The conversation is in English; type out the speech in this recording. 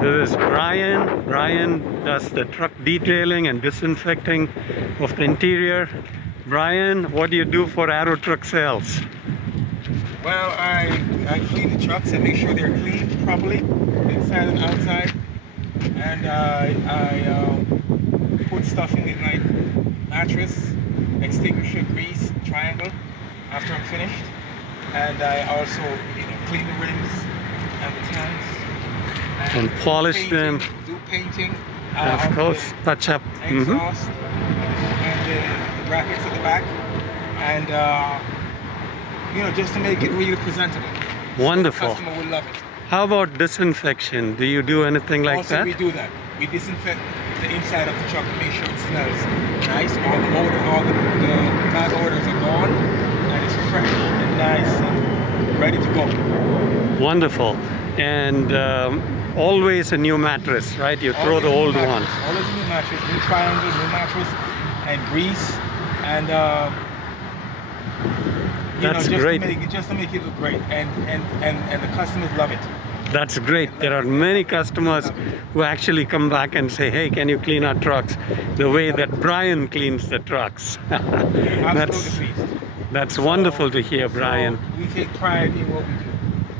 This is Brian. Brian does the truck detailing and disinfecting of the interior. Brian, what do you do for Arrow Truck Sales? Well, I clean the trucks and make sure they're clean properly, inside and outside. And I put stuff in it like mattress, extinguisher, grease, triangle after I'm finished. And I also, clean the rims and the tanks. And polish painting, them. Do painting. Of course, touch up. Exhaust and the brackets at the back. And just to make it really presentable. Wonderful. So the customer will love it. How about disinfection? Do you do anything like Also, that? we do that. We disinfect the inside of the truck to make sure it smells nice. All the bad odors are gone, and it's fresh and nice and ready to go. Wonderful. And always a new mattress, right? You throw the old one. Always a new mattress, new triangle, new mattress, and grease, and That's great. Just to make it look great, and the customers love it. That's great. There are many customers who actually come back and say, hey, can you clean our trucks the way that Brian cleans the trucks? Absolutely pleased. That's wonderful to hear, Brian. So we take pride in what we do.